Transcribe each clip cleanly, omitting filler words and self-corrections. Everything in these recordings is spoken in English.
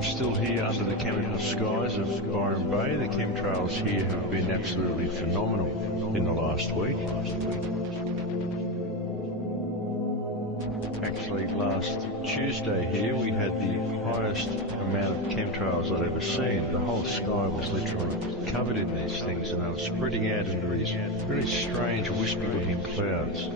I'm still here under the chemical skies of Byron Bay. The chemtrails here have been absolutely phenomenal in the last week. Actually, last Tuesday here we had the highest amount of chemtrails I'd ever seen. The whole sky was literally covered in these things, and they were spreading out into these really strange wispy-looking clouds.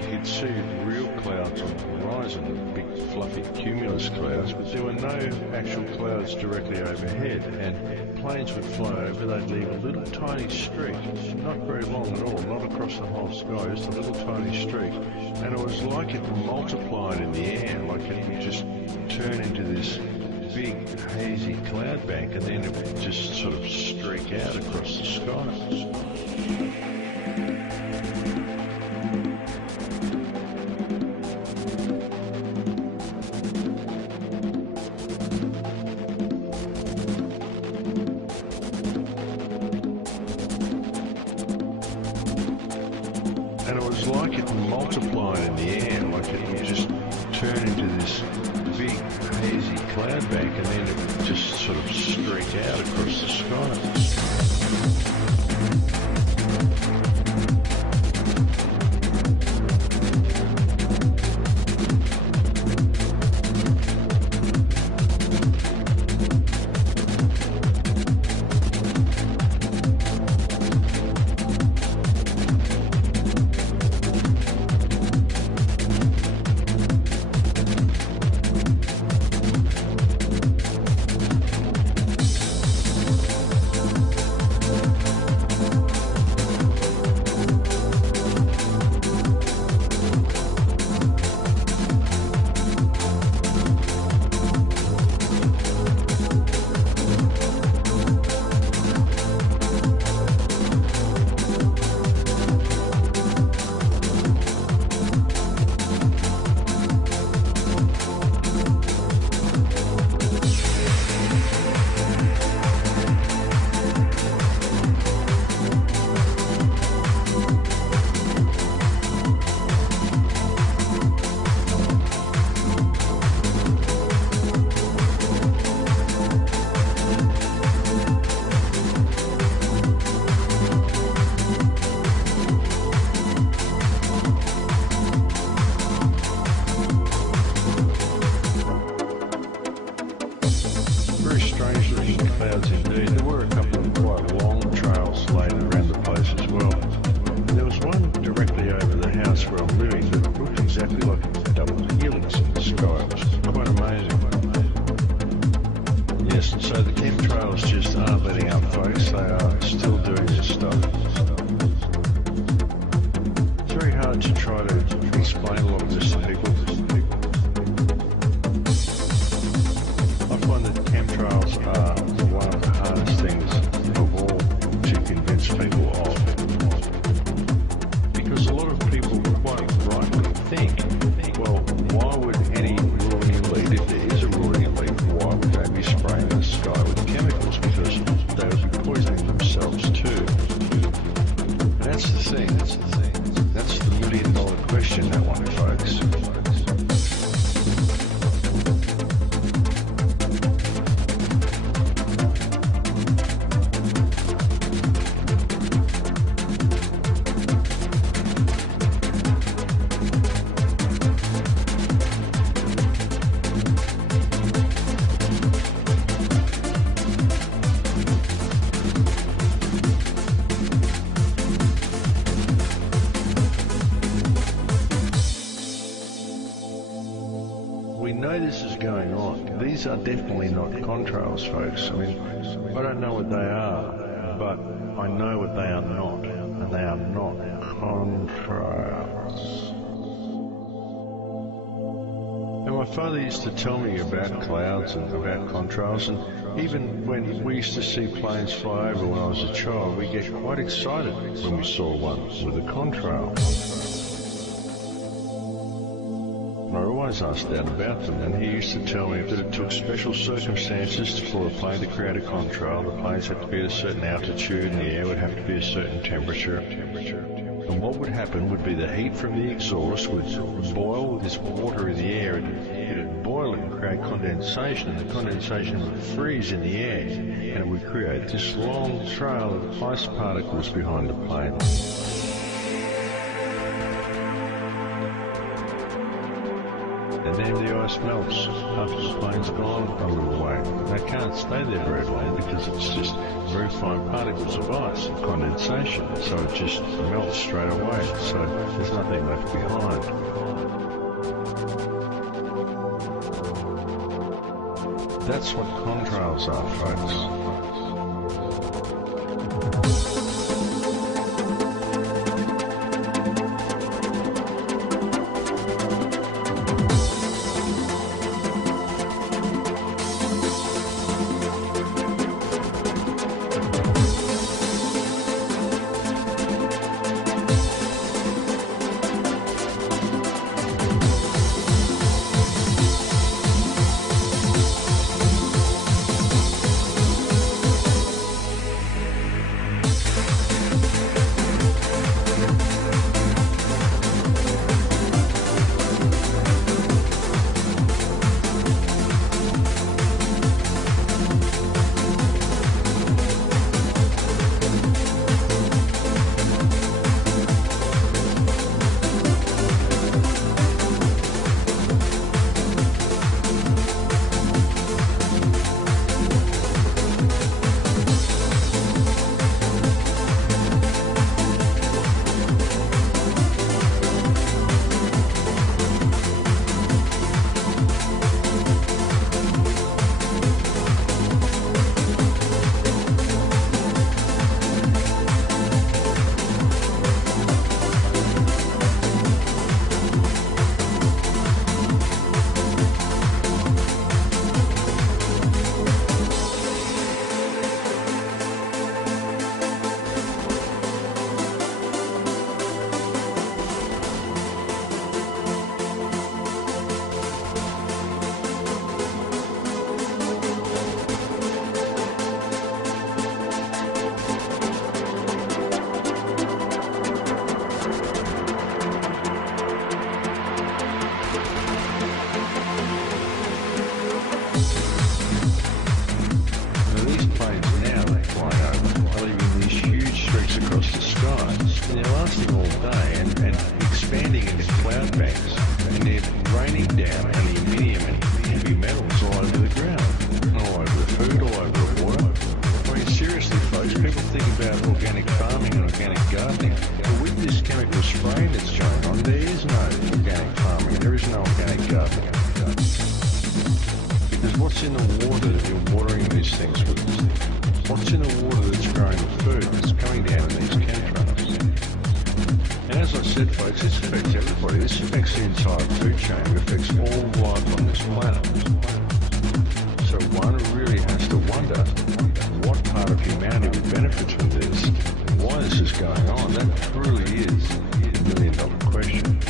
You could see real clouds on the horizon, big fluffy cumulus clouds, but there were no actual clouds directly overhead, and planes would fly over, they'd leave a little tiny streak, not very long at all, not across the whole sky, just a little tiny streak, and it was like it multiplied in the air, like it would just turn into this big hazy cloud bank, and then it would just sort of streak out across the sky. And it was like it multiplied in the air, like it would just turn into this big hazy cloud bank, and then it would just sort of streak out across the sky. Very strange looking clouds indeed. There were a couple of quite long trails laid around the place as well. And there was one directly over the house where I'm living that looked exactly like a double helix in the sky. It was quite amazing. Yes, and so the chemtrails just aren't letting up, folks. They are still doing this stuff. It's very hard to try to explain a lot of this to people. I find that chemtrails are one of the hardest things of all to convince people of. Because a lot of people quite rightly think, well, why would any ruling elite, if there is a ruling elite, why would they be spraying the sky with chemicals? Because they would be poisoning themselves too. And that's the thing. That's the million-dollar question, that one, folks. We know this is going on. These are definitely not contrails, folks. I mean, I don't know what they are, but I know what they are not, and they are not contrails. And my father used to tell me about clouds and about contrails, and even when we used to see planes fly over when I was a child, we'd get quite excited when we saw one with a contrail. I always asked Dad about them, and he used to tell me that it took special circumstances for a plane to create a contrail. The planes had to be at a certain altitude, and the air would have to be a certain temperature. And what would happen would be the heat from the exhaust would boil with this water in the air, and it'd boil and create condensation, and the condensation would freeze in the air, and it would create this long trail of ice particles behind the plane. And then the ice melts after the plane's gone a little way. They can't stay there very long because it's just very fine particles of ice and condensation, so it just melts straight away, so there's nothing left behind. That's what contrails are, folks. What's in the water that you're watering these things with? What's in the water that's growing the food that's coming down in these chemtrails? And as I said, folks, this affects everybody. This affects the entire food chain. It affects all life on this planet. So one really has to wonder what part of humanity would benefit from this, why this is going on. That truly is a million-dollar question.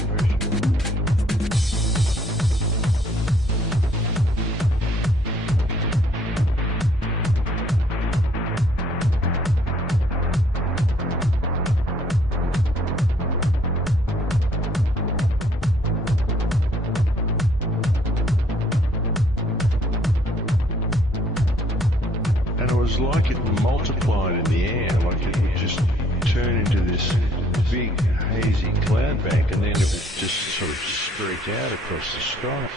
And it was like it multiplied in the air, like it would just turn into this big hazy cloud bank, and then it would just sort of streak out across the sky.